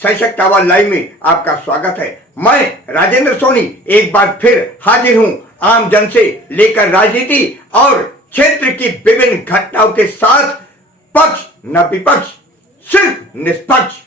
सशक्त आवाज लाइव में आपका स्वागत है। मैं राजेंद्र सोनी एक बार फिर हाजिर हूं आम जन से लेकर राजनीति और क्षेत्र की विभिन्न घटनाओं के साथ। पक्ष न विपक्ष, सिर्फ निष्पक्ष।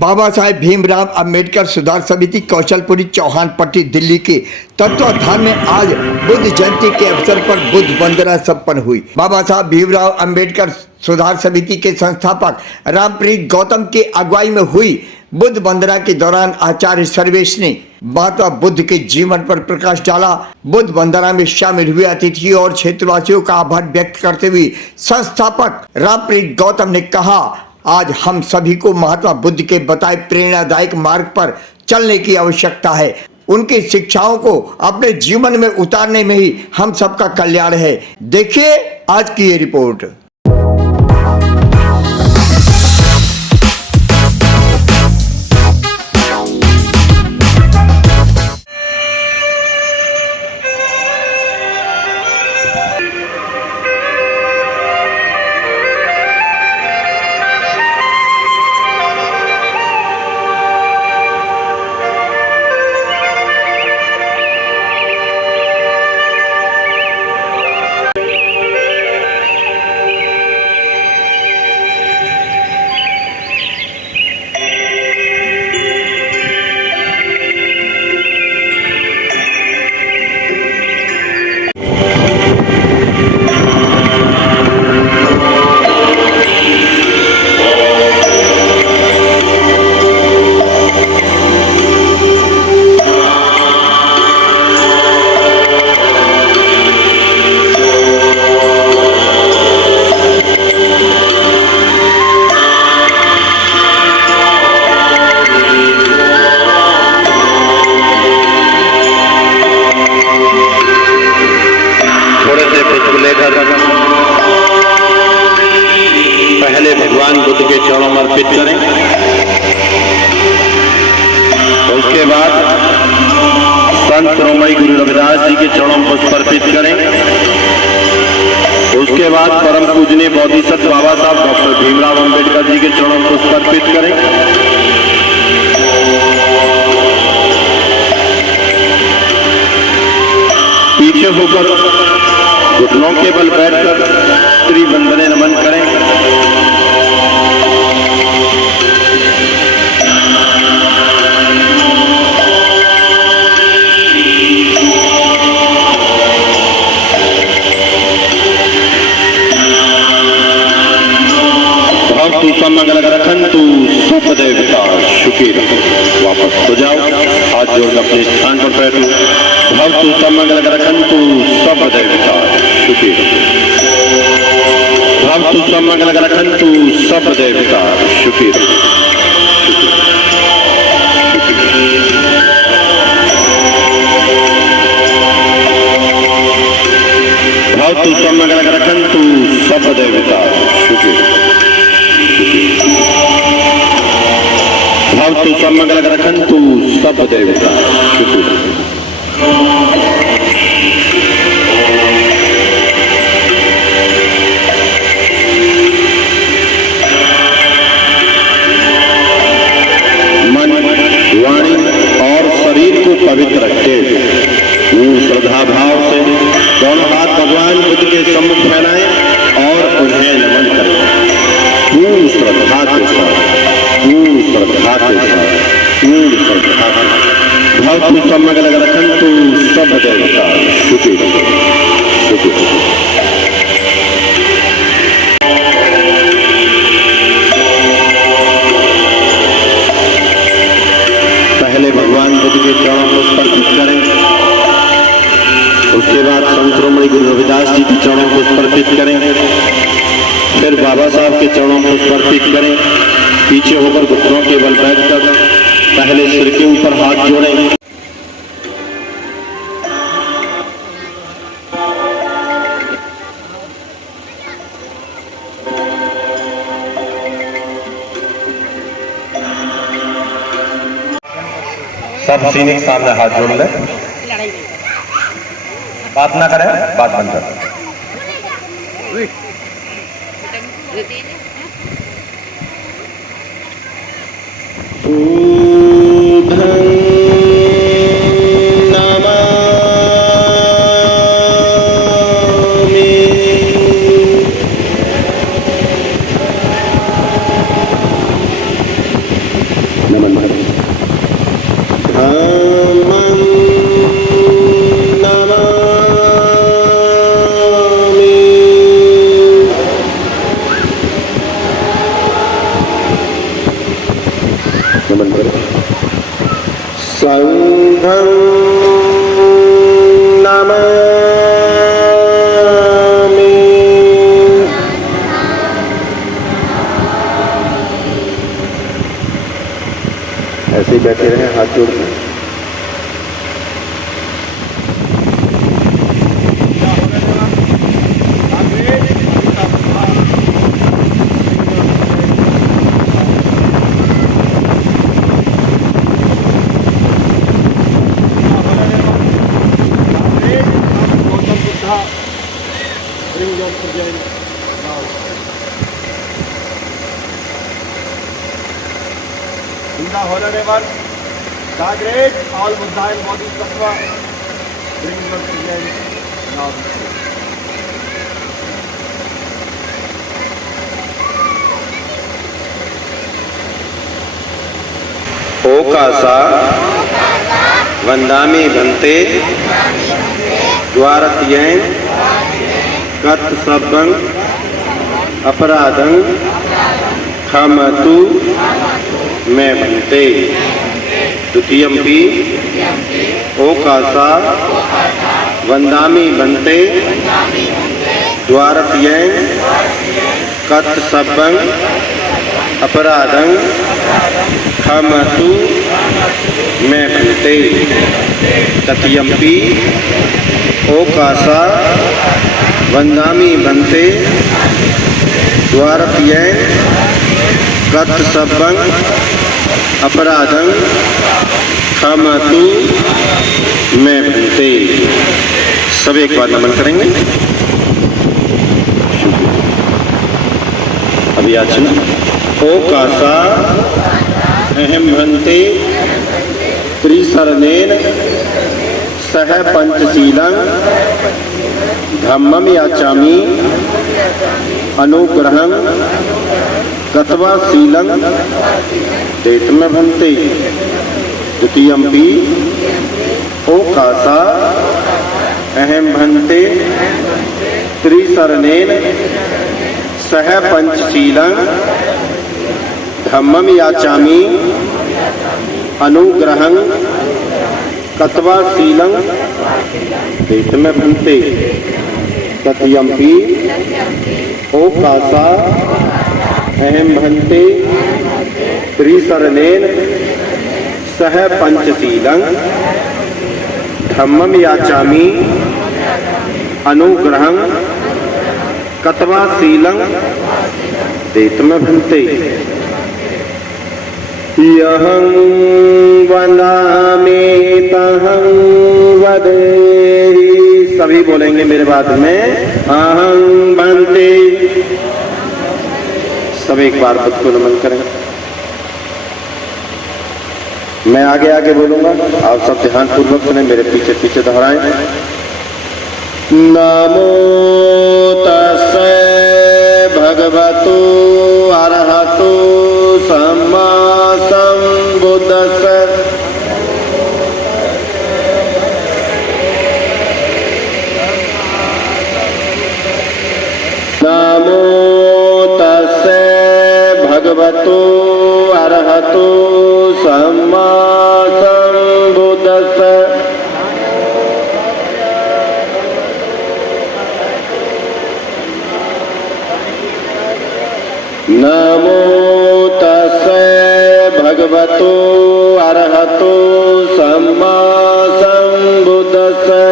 बाबा साहेब भीमराव अंबेडकर सुधार समिति कौशलपुरी चौहानपट्टी दिल्ली के तत्वाधान में आज बुद्ध जयंती के अवसर पर बुद्ध वंदना संपन्न हुई। बाबा साहेब भीमराव अंबेडकर सुधार समिति के संस्थापक रामप्रीत गौतम के अगुवाई में हुई बुद्ध वंदना के दौरान आचार्य सर्वेश ने महात्मा बुद्ध के जीवन पर प्रकाश डाला। बुद्ध वंदना में शामिल हुए अतिथियों और क्षेत्रवासियों का आभार व्यक्त करते हुए संस्थापक रामप्रीत गौतम ने कहा, आज हम सभी को महात्मा बुद्ध के बताए प्रेरणादायक मार्ग पर चलने की आवश्यकता है। उनकी शिक्षाओं को अपने जीवन में उतारने में ही हम सबका कल्याण है। देखिए आज की ये रिपोर्ट। पहले भगवान बुद्ध के चरणों में अर्पित करें, उसके बाद संत शिरोमणि गुरु रविदास जी के चरणों में पुष्प अर्पित करें, उसके बाद परम पूजनीय बोधिसत्व बाबा साहब डॉक्टर भीमराव अंबेडकर जी के चरणों में पुष्प अर्पित करें। पीछे होकर घुटनों के बल बैठकर त्रिवंदने नमन करें। भक्तु समग्र रखंतु स्वदेवता शुकीर। वापस हो जाओ, हाथ जोड़ अपने स्थान पर बैठो। भक्तु समग्र रखंतु स्वदेवता शुकीर। भक्तु समग्र रखंतु स्वदेवता शुकीर। भक्तु समग्र रखंतु स्वदेवता शुकीर। भक्तु समग्र रखंतु सब देवता शुक्र। मन, वाणी और शरीर को पवित्र रखते हुए श्रद्धा भाव से दोनों हाथ भगवान बुद्ध के सम्मुख फैलाएं और उन्हें नमन करें। पूर्ण श्रद्धा के साथ, पूर्ण श्रद्धा के साथ, पूर्ण श्रद्धा के साथ। भक्तु समग्र रखंतु सब देवता शुक्र शुक्र। पहले भगवान बुद्ध के चरणों को स्पर्शित करें, उसके बाद संत शिरोमणि गुरु रविदास जी के चरणों को स्पर्शित करें, फिर बाबा साहब के चरणों को समर्पित करें। पीछे होकर घुटनों के बल बैठकर पहले सिर के ऊपर हाथ जोड़ें। सब सैनिक सामने हाथ जोड़ ले, बात ना करें, बात बंद कर। संघं नमामि। ऐसे ही बैठे रहे हाथ जोड़ के। In the honorable, the great all Buddha and Bodhisattva, bring your presence now. ओकासा वंदामि भन्ते द्वारतीयं कर्तसब्बं अपराधं क्षमतु मे भन्ते। द्वितीयम्पि ओकासा वंदामि भन्ते द्वारतीयं कर्तसब्बं अपराधं क्षमतु मे भन्ते। तृतीयम्पि ओकासा वंदामि भन्ते द्वारतीयं कर्तसब्बं अपराधं क्षमतु मे भन्ते। सब एक बार नमन करेंगे। अभी आज सुना ओकासा अहम भन्ते त्रिशरणेन सह पंचशीलं धम्मं याचामि अनुग्रहं गत्वा शीलं देतमे भन्ते। द्वितीयम्पि ओकासा अहम भन्ते त्रिशरणेन सह पंचशीलं धम्मं याचामि अनुग्रहं गत्वा शीलं देतमे भन्ते। तृतीयम्पि ओकासा अहम भन्ते त्रिशरणेन सह पंचशीलं धम्मं याचामि अनुग्रहं गत्वा शीलं देतमे भन्ते। यहं वदामि तहं वदेहि। सभी बोलेंगे मेरे बाद में अहं भन्ते। सब एक बार खुद को नमन करें। मैं आगे आगे बोलूंगा, आप सब ध्यान पूर्वक सुने, मेरे पीछे पीछे दोहराएं। नमो तस्से भगवतो अरहतो सम्मा सम्बुद्धस्से। नमो तस्से भगवतो अरहतो सम्मा सम्बुद्धस्से। नमो तस्से भगवतो अरहतो सम्मा सम्बुद्धस्से।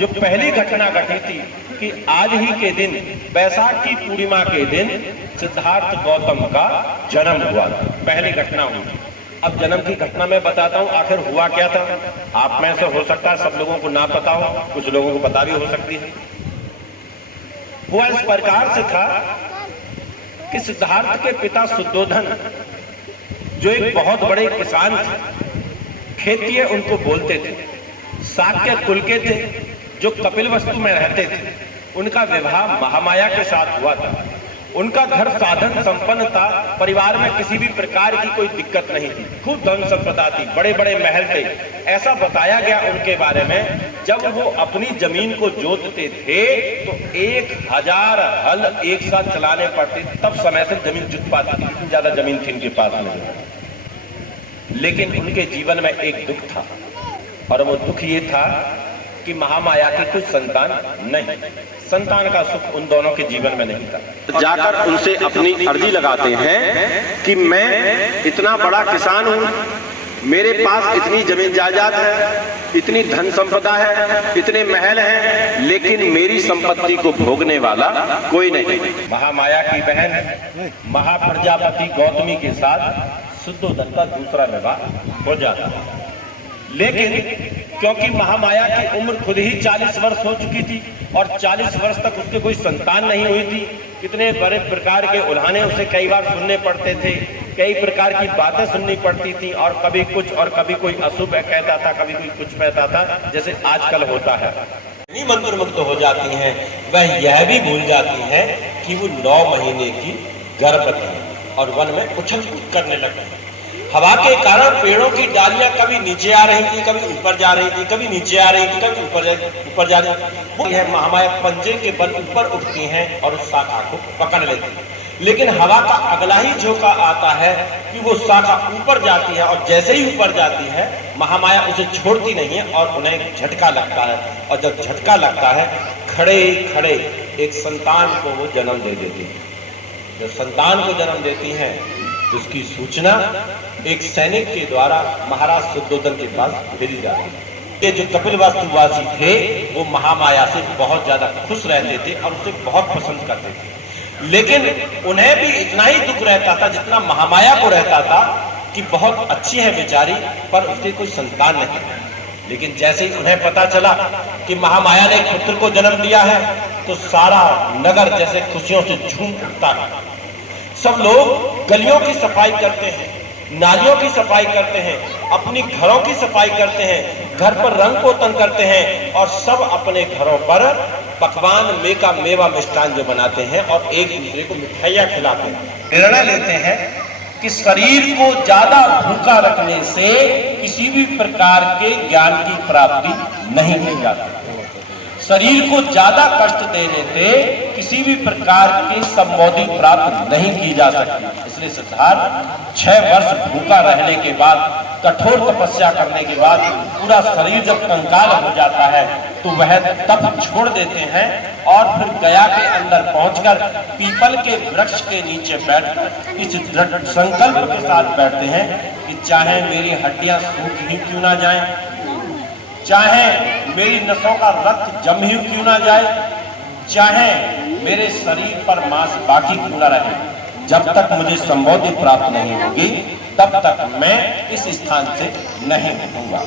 जो पहली घटना घटी थी कि आज ही के दिन बैसाख की पूर्णिमा के दिन सिद्धार्थ गौतम का जन्म हुआ था। पहली घटना हुई। अब जन्म की घटना मैं बताता हूँ आखिर हुआ क्या था। आप में से हो सकता है सब लोगों को ना पता हो, कुछ लोगों को पता भी हो सकती है। हुआ इस प्रकार से था कि सिद्धार्थ के पिता शुद्धोधन जो एक बहुत बड़े किसान थे, खेतीय उनको बोलते थे, शाक्य कुल के थे, जो कपिलवस्तु में रहते थे। उनका विवाह महामाया के साथ हुआ था। उनका घर साधन संपन्न था, परिवार में किसी भी प्रकार की कोई दिक्कत नहीं थी, खूब धन संपदा थी, बड़े बड़े महल थे। ऐसा बताया गया उनके बारे में, जब वो अपनी जमीन को जोतते थे तो 1000 हल एक साथ चलाने पड़ते, तब समय से जमीन जुत पाती थी। इतनी ज्यादा जमीन थी उनके पास में। लेकिन उनके जीवन में एक दुख था, और वो दुख ये था कि महामाया की कुछ संतान नहीं, संतान का सुख उन दोनों के जीवन में नहीं था। जाकर उनसे अपनी अर्जी लगाते हैं कि मैं इतना बड़ा किसान हूँ, मेरे पास इतनी जमीन जायदाद है, इतनी धन संपदा है, इतने महल हैं, लेकिन मेरी संपत्ति को भोगने वाला कोई नहीं। महामाया की बहन महाप्रजापति गौतमी के साथ शुद्धोधन का दूसरा विवाह हो जाता है। लेकिन क्योंकि महामाया की उम्र खुद ही 40 वर्ष हो चुकी थी और 40 वर्ष तक उसके कोई संतान नहीं हुई थी, कितने बड़े प्रकार के उल्हाने उसे कई बार सुनने पड़ते थे, कई प्रकार की बातें सुननी पड़ती थी, और कभी कुछ और कभी कोई अशुभ कहता था, कभी कोई कुछ कहता था, जैसे आजकल होता है। इतनी मंत्रमुग्ध हो जाती हैं, वह यह भी भूल जाती हैं कि वो 9 महीने की गर्भवती है और वन में उछल कूद करने लगी। हवा के कारण पेड़ों की डालियां कभी नीचे आ रही थी, कभी ऊपर जा रही थी, कभी नीचे आ रही थी, कभी ऊपर जा रही थी। वो यह महामाया पंजे के बल ऊपर उठती हैं और उस शाखा को पकड़ लेती हैं। लेकिन हवा का अगला ही झोंका आता है कि वो शाखा ऊपर जाती है, और जैसे ही ऊपर जाती है महामाया उसे छोड़ती नहीं है और उन्हें झटका लगता है। और जब झटका लगता है, खड़े खड़े एक संतान को वो जन्म दे देती है। जब संतान को जन्म देती हैं, उसकी सूचना एक सैनिक के द्वारा महाराज शुद्धोधन के पास भेजी जाती है। ये जो कपिलवस्तुवासी थे वो महामाया से बहुत ज्यादा खुश रहते थे और उसे बहुत पसंद करते थे। लेकिन उन्हें भी इतना ही दुख रहता था जितना महामाया को रहता था कि बहुत अच्छी है बेचारी, पर उसके कोई संतान नहीं। लेकिन जैसे ही उन्हें पता चला कि महामाया ने एक पुत्र को जन्म दिया है, तो सारा नगर जैसे खुशियों से झूम उठता है। सब लोग गलियों की सफाई करते हैं, नालियों की सफाई करते हैं, अपनी घरों की सफाई करते हैं, घर पर रंग पोतन करते हैं, और सब अपने घरों पर पकवान मेवा मिष्ठान जो बनाते हैं और एक दूसरे को मिठाइयाँ खिलाते हैं। निर्णय लेते हैं कि शरीर को ज्यादा भूखा रखने से किसी भी प्रकार के ज्ञान की प्राप्ति नहीं की जाती। शरीर को ज्यादा कष्ट देने से किसी भी प्रकार की संबोधि प्राप्त नहीं की जा सकती। इसलिए सिद्धार्थ 6 वर्ष भूखा रहने के बाद, कठोर तपस्या करने के बाद पूरा शरीर जब कंकाल हो जाता है तो वह तप छोड़ देते हैं और फिर गया के अंदर पहुंचकर पीपल के वृक्ष के नीचे बैठकर इस दृढ़ संकल्प के साथ बैठते हैं कि चाहे मेरी हड्डियां सूख ही क्यों ना जाएं, चाहे मेरी नसों का रक्त जम ही क्यों ना जाए, चाहे मेरे शरीर पर मांस बाकी क्यों ना रहे, जब तक मुझे संबोधि प्राप्त नहीं होगी तब तक मैं इस स्थान से नहीं हटूंगा।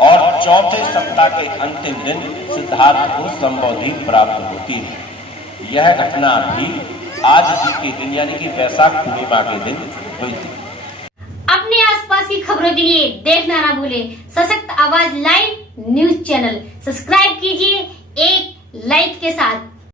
और चौथे सप्ताह के अंतिम दिन सिद्धार्थ को संबोधि प्राप्त होती है। यह घटना भी आज ही के दिन यानी कि बैसाख पूर्णिमा के दिन हुई थी। अपने आसपास की खबरों के लिए देखना ना भूलें सशक्त आवाज लाइव न्यूज चैनल। सब्सक्राइब कीजिए एक लाइक के साथ।